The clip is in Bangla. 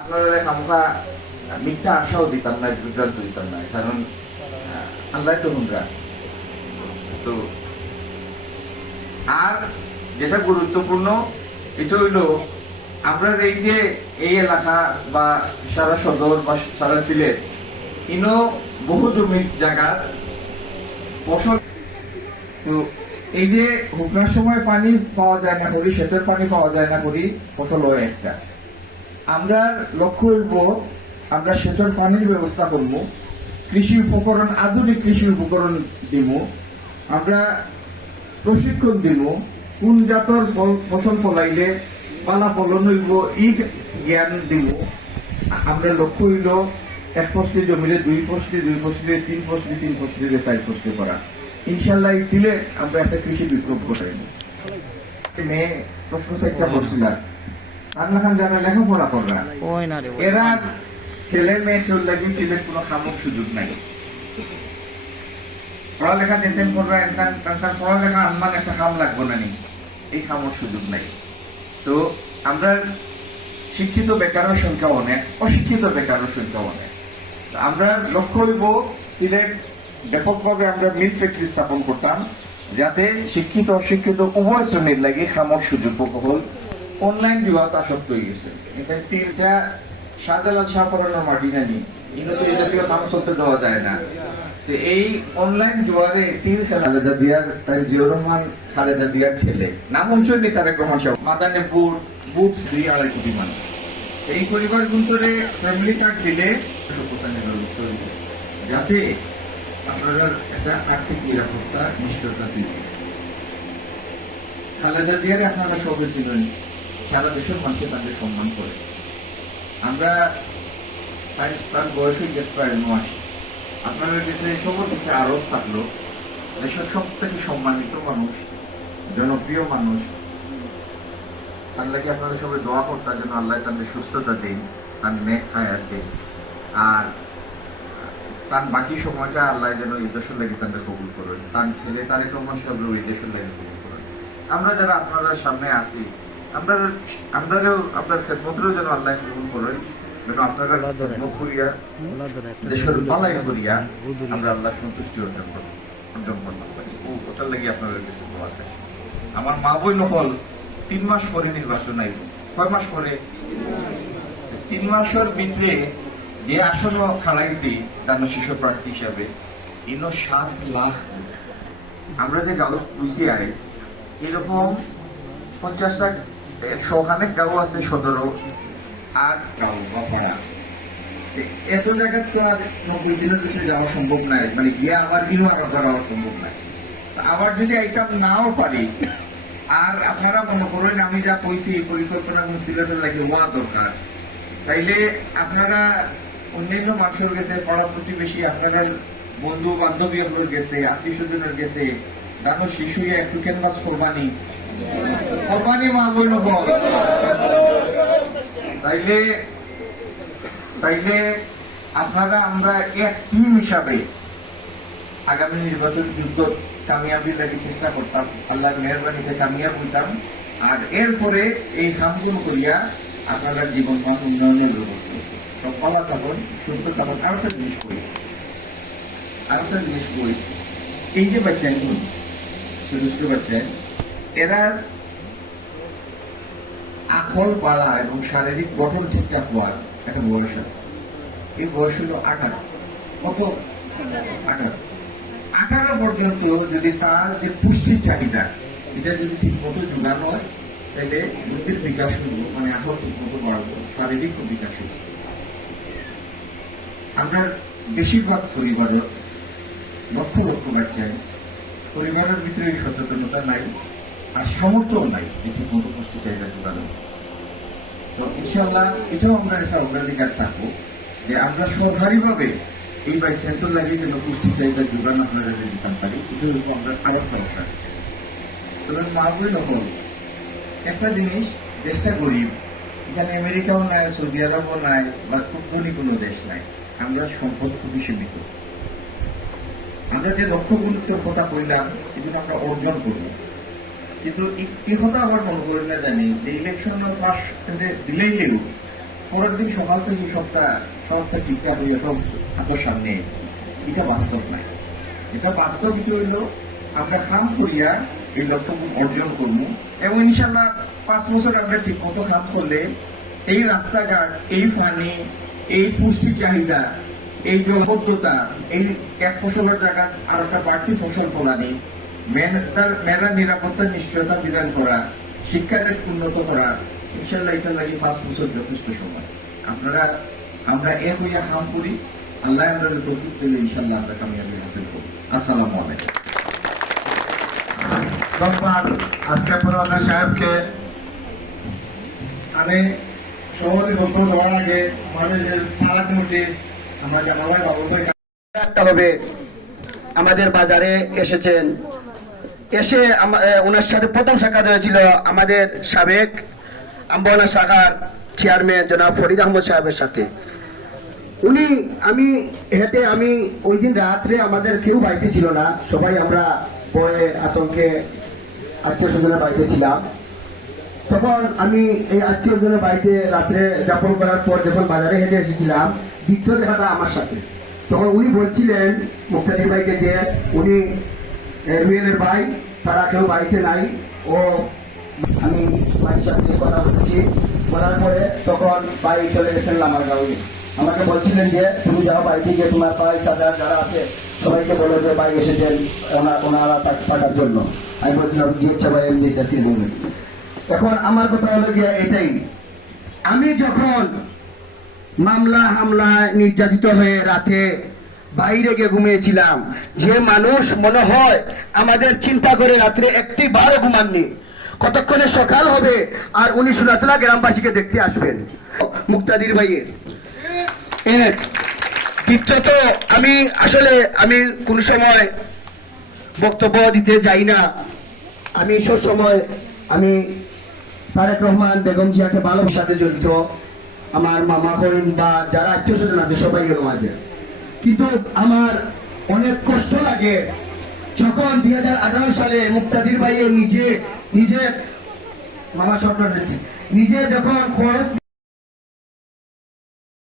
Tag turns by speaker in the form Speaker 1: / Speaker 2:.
Speaker 1: আপনারা আমরা মিথ্যা আশাও দিতাম না, বিভ্রান্ত দিতাম না। কারণ আল্লাহ তো হুমরা তো আর যেটা গুরুত্বপূর্ণ, এটা হইল, আমরা এই যে এই এলাকা বা সারা সদর বা সারা সিলেট, ইনো বহু জমির জায়গার ফসল। এই যে হুকনার সময় পানি পাওয়া যায় না করি, সেচের পানি পাওয়া যায় না করি, ফসল হয় একটা। আমরা লক্ষ্য হইব আমরা সেচন পানির ব্যবস্থা করব, কৃষি উপকরণ, আধুনিক কৃষি উপকরণ দিব, আমরা প্রশিক্ষণ দিব, কোন জাতর ফসল ফলাইলে পালা ফলন হইব, ই জ্ঞান দিব। আমরা লক্ষ্য হইল এক ফসলি জমিলে দুই ফসলি দুই ফসলি তিন ফসলি তিন ফসলি চার ফসলি করা। ইনশাল্লাহ সিলেট আমরা একটা কৃষি বিপ্লব ঘটাইব। প্রশ্ন চাইটা করছিলাম আল্লাহ খান যারা লেখাপড়া কররা এরা ছেলে মেয়ে চল লাগি সিলেট কোনো সুযোগ নাই। পড়ালেখা যেতেন করবা এনকান তার পড়ালেখা আনমান একটা লাগবো না নি। এই সুযোগ নাই। তো আমরা শিক্ষিত বেকারের সংখ্যা অনেক অশিক্ষিত বেকারের সংখ্যা অনেক। আমরা লক্ষ্য হইব সিলেট ব্যাপকভাবে আমরা মিল ফ্যাক্টরি স্থাপন করতাম যাতে শিক্ষিত অশিক্ষিত উভয় শ্রেণির লাগে খামর সুযোগ হল অনলাইন বিবাহ আসক্ত হয়ে গেছে। এখানে তিনটা শাহজালাল শাহ পড়ানোর মাটি নানি এগুলো তো এই জাতীয় কাম চলতে দেওয়া যায় না। তো এই অনলাইন জোয়ারে তীর খালেদা জিয়ার তার জিয়র রহমান, খালেদা জিয়ার ছেলে। নাম অঞ্চলই তারেক রহমান সাহেব। মাদানেপুর বুকস দুই আড়াই কোটি মানুষ। এই পরিবার গুন্তরে ফ্যামিলি কার্ড দিলে। যাতে আপনারা একটা আর্থিক নিরাপত্তা নিশ্চয়তা দিবে খালেদা জিয়ার আপনারা সবে ছিলেন সারা দেশের মানুষকে তাদের সম্মান করে। আমরা তার বয়স গেছে প্রায় নয়। আপনাদের কাছে সবার কাছে আরজ থাকল। দেশের সব থেকে সম্মানিত মানুষ, জনপ্রিয় মানুষ। আল্লাহকে আপনাদের সবাই দোয়া করতার জন্য আল্লাহ তাদের সুস্থতা দিন, তার নেক হায়াত দিন। আর তার বাকি সময়টা আল্লাহ যেন এই দেশের লেগে তাদের কবুল করবেন তার ছেলে রহমান সাহেব এই দেশের লেগে কবুল করেন। আমরা যারা আপনারা সামনে আসি আপনার খেদমতেরও যেন আল্লাহ কবুল করেন যেন আপনারা খেদমত করিয়া
Speaker 2: ওলা ধরে একটা
Speaker 1: দেশের পালাই করিয়া আমরা আল্লাহ সন্তুষ্টি অর্জন করব অর্জন করতে পারি ও ওটার লাগি আপনাদের কাছে দোয়া আছে। আমার মা বই নকল তিন মাস পরে নির্বাচন আইব। কয় মাস পরে? তিন মাসের ভিতরে যে আসন খাড়াইছি তার শিশু প্রার্থী হিসাবে ইনো সাত লাখ আমরা যে গাঁও বুঝি আই এরকম পঞ্চাশটা শখানেক গাঁও আছে সতেরো পাড়া। এত জায়গায় তো আর নব্বই দিনের ভিতরে যাওয়া সম্ভব নাই। মানে গিয়ে আবার গিয়েও আবার যাওয়া সম্ভব নাই। আবার যদি আইটাম নাও পারি, আর আপনারা মনে করেন আমি যা কইছি পরিকল্পনা এবং সিলেটের লাগে হওয়া দরকার। তাইলে আপনারা অন্যান্য মানুষের গেছে পাড়া প্রতিবেশী, আপনাদের বন্ধু বান্ধবী আপনার গেছে আত্মীয় স্বজনের গেছে দানো শিশু একটু ক্যানভাস কোরবানি কোরবানি মা বইন তাইলে তাইলে আপনারা আমরা এক টিম হিসাবে আগামী নির্বাচন যুদ্ধ কামিয়াবি লাগে চেষ্টা করতাম, আল্লাহর মেহরবানিতে কামিয়াব হইতাম। আর এরপরে এই কামগুলো করিয়া আপনারা জীবন মান উন্নয়নের ব্যবস্থা সব ভালো থাকুন, সুস্থ থাকুন। আর একটা জিনিস করি। আর একটা জিনিস করি। এই যে বাচ্চাগুলো, ছোট ছোট বাচ্চা এরা আকল পাড়া এবং শারীরিক গঠন ঠিকঠাক হওয়ার একটা বয়স আছে। এই বয়স হলো আঠারো। কত? আঠারো। আঠারো পর্যন্ত যদি তার যে পুষ্টির চাহিদা, এটা যদি ঠিক মতো যোগানো হয়, তাহলে বুদ্ধির বিকাশ হইব মানে আঠারো ঠিক মতো বাড়বো শারীরিক বিকাশ হইব আমরা বেশিরভাগ পরিবারের লক্ষ লক্ষ বাচ্চায় পরিবারের ভিতরে সচেতনতা নাই। আর সামর্থ্য নাই যে ঠিক মতো পুষ্টি চাহিদা যোগানো তো ইনশাল্লাহ এটাও আমরা একটা অগ্রাধিকার থাকব যে আমরা সরকারিভাবে এই বাচ্চান্ত লাগিয়ে যেন পুষ্টি চাহিদা যোগান আপনারা যদি দিতাম পারি এটা হলো আমরা আরও দরকার তবে মা বই নকল একটা জিনিস, দেশটা গরিব। এখানে আমেরিকাও নাই, সৌদি আরবও নাই, বা খুব ধনী কোনো দেশ নাই। আমরা সম্পদ খুবই সীমিত। আমরা যে লক্ষ্যগুলোর কথা কইলাম, এগুলো আমরা অর্জন করব। কিন্তু এই কথা আবার মনে করি না জানি, যে ইলেকশন পাস দিলেইলেও পরের দিন সকাল থেকে সবটা সবটা ঠিকঠাক হয়ে সব হাতের সামনে। এটা বাস্তব নাই এটা বাস্তব কি হইল আমরা খাম করিয়া এই লক্ষ্য অর্জন করব। এবং ইনশাল্লাহ পাঁচ বছর আমরা ঠিক মতো খাম করলে এই রাস্তাঘাট, এই পানি এই পুষ্টি চাহিদা, এই জলবদ্ধতা, এই এক ফসলের জায়গা আর একটা বাড়তি ফসল ফলানি মেলার মেলার নিরাপত্তার নিশ্চয়তা বিধান করা শিক্ষাটাকে উন্নত করা ইনশাল্লাহ এটা লাগে পাঁচ বছর যথেষ্ট সময়। আপনারা আমরা এক হইয়া কাম করি আল্লাহ আমাদের তৌফিক দিলে ইনশাল্লাহ আমরা কামিয়াবি হাসিল করব। আসসালামু আলাইকুম।
Speaker 2: ধন্যবাদ আজকে প্রধান সাহেবকে আমি সভাপতি বক্তব্য দেওয়ার আগে আমাদের পাড়া কমিটি আমরা জানাবার বাবু
Speaker 3: আমাদের বাজারে এসেছেন এসে ওনার সাথে প্রথম সাক্ষাৎ হয়েছিল আমাদের সাবেক আম্বানা শাখার চেয়ারম্যান জনাব ফরিদ আহমদ সাহেবের সাথে। উনি, আমি হেঁটে, আমি ওই দিন রাত্রে আমাদের কেউ বাড়িতে ছিল না, সবাই আমরা পরে আতঙ্কে আত্মীয় স্বজনের বাড়িতে ছিলাম। তখন আমি এই আত্মীয় স্বজনের বাড়িতে রাত্রে যাপন করার পর যখন বাজারে হেঁটে এসেছিলাম বৃদ্ধ দেখাটা আমার সাথে। তখন উনি বলছিলেন, মুক্তাদির ভাইকে যে উনি রুয়েলের ভাই, তারা কেউ বাড়িতে নাই। ও, আমি ভাইয়ের সাথে কথা বলছি। বলার পরে তখন ভাই চলে গেছেন আমার গাঁয়ে আমাকে বলছিলেন যে, তুমি যাও বাড়িতে গিয়ে তোমার পাড়ায় চাচা যারা আছে, সবাইকে বলো যে ভাই এসেছেন ওনা- ওনারা তাকে পাঠার জন্য। আমি বলছিলাম গিয়েছে ভাই, আমি যেতেছি বলে এখন আমার কথা হলো গিয়ে এটাই। আমি যখন মামলা হামলা নির্যাতিত হয়ে রাতে বাইরে গিয়ে ঘুমিয়েছিলাম। যে মানুষ মনে হয় আমাদের চিন্তা করে রাত্রে একটি বারও ঘুমাননি। কতক্ষণে সকাল হবে আর উনি সুরাতলা গ্রামবাসীকে দেখতে আসবেন। মুক্তাদির ভাইয়ের। দ্বিতীয়ত আমি আসলে আমি কোন সময় বক্তব্য দিতে যাই না। আমি সব সময় আমি তারেক রহমান, বেগম জিয়াকে সাথে জড়িত। আমার মামা করিম বা যারা আত্মীয় স্বজন আছে, সবাই এর মাঝে কিন্তু আমার অনেক কষ্ট লাগে। যখন দুই হাজার আঠারো সালে মুক্তাদির ভাই নিজে নিজে মামা সরকার নিজে যখন খরচ